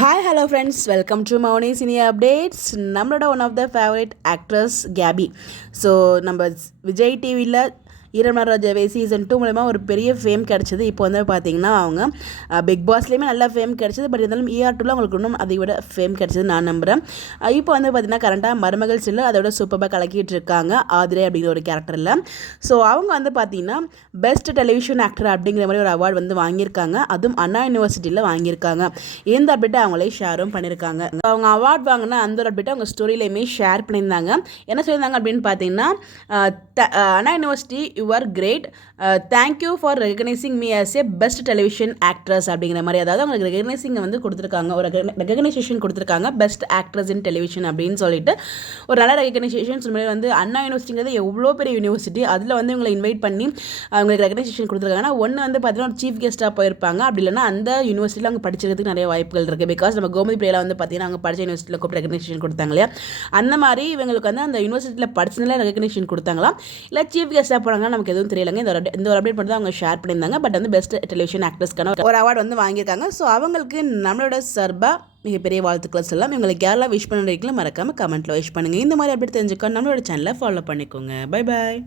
Hi hello friends, welcome to Mouni cine updates. நம்மளோட one of the favourite actress கேபி. So நம்ம விஜய் டிவியில் ஈரமலர் Rojave season 2 மூலமாக ஒரு பெரிய ஃபேம் கிடச்சிது. இப்போ வந்து பார்த்திங்கன்னா அவங்க பிக் பாஸ்லேயுமே நல்லா ஃபேம் கிடச்சிது. பட் இருந்தாலும் ER2ல அவங்களுக்கு இன்னும் அதை விட ஃபேம் கிடச்சிது நான் நம்புகிறேன். இப்போ வந்து பார்த்திங்கன்னா கரண்ட்டாக மருமகள் சில்ல அதோட சூப்பராக கலக்கிட்டு இருக்காங்க ஆதிரே அப்படிங்கிற ஒரு கேரக்டரில். ஸோ அவங்க வந்து பார்த்திங்கன்னா பெஸ்ட் டெலிவிஷன் ஆக்டர் அப்படிங்கிற மாதிரி ஒரு அவார்டு வந்து வாங்கியிருக்காங்க. அதுவும் அண்ணா யூனிவர்சிட்டியில் வாங்கியிருக்காங்க. இந்த அப்டேட்டை அவங்களே ஷேரும் பண்ணியிருக்காங்க. அவங்க அவார்ட் வாங்கினா அந்த ஒரு அப்டேட்டை அவங்க ஸ்டோரியிலையுமே ஷேர் பண்ணியிருந்தாங்க. என்ன சொல்லியிருந்தாங்க அப்படின்னு பார்த்தீங்கன்னா, Anna university you are great, thank you for recognising me as a best television actress அப்படிங்கிற மாதிரி. அதாவது அவங்களுக்கு ரெகனைசிங் வந்து கொடுத்துருக்காங்க, ஒரு ரெகனைசேஷன் கொடுத்துருக்காங்க பெஸ்ட் ஆக்ட்ரஸ் இன் டெலிவிஷன் அப்படின்னு சொல்லிட்டு ஒரு நல்ல ரெகனைசேஷன். வந்து அண்ணா யூனிவர்சிட்டிங்கிறது எவ்வளோ பெரிய யூனிவர்சிட்டி, அதில் வந்து இவங்களை இன்வைட் பண்ணி அவங்களுக்கு ரெகனைசேஷன் கொடுத்துருக்காங்கன்னா ஒன்று வந்து பார்த்தீங்கன்னா ஒரு சீஃப் கெஸ்ட்டாக போயிருப்பாங்க. அப்படி இல்லைன்னா அந்த யூனிவர்சிட்டியில் அவங்க படிச்சிருக்கிறதுக்கு நிறைய வாய்ப்புகள் இருக்குது. பிகாஸ் நம்ம கோமதி பிரியாவில் வந்து பார்த்தீங்கன்னா அவங்க படித்த யூனிவர்சிட்டியில் கூப்பிட்டு ரெகனைசேஷன் கொடுத்தாங்க இல்லையா, அந்த மாதிரி இவங்களுக்கு வந்து அந்த யூனிவர்சிட்டியில் படிச்சதுனால ரெகனைசேஷன் கொடுத்தாங்களா இல்லை சீஃப் கெஸ்ட்டாக போனாங்கன்னா நமக்கு எதுவும் தெரியலங்க. இந்த ஒரு அப்டேட் மட்டும் தான் அவங்க ஷேர் பண்ணியிருந்தாங்க. பட் வந்து பெஸ்ட் டெலிவிஷன் ஆக்ட்ரஸ்க்கான ஒரு அவார்டு வந்து வாங்கியிருக்காங்க. ஸோ அவங்களுக்கு நம்மளோட சார்பாக மிகப்பெரிய வாழ்த்துக்களை சொல்லலாம். இவங்களுக்கு யாரெல்லாம் விஷ் பண்ணுறீங்களோ மறக்காமல் கமெண்ட்டில் விஷ் பண்ணுங்கள். இந்த மாதிரி அப்டேட் தெரிஞ்சுக்க நம்மளோட சேனலை ஃபாலோ பண்ணிக்கோங்க. Bye bye.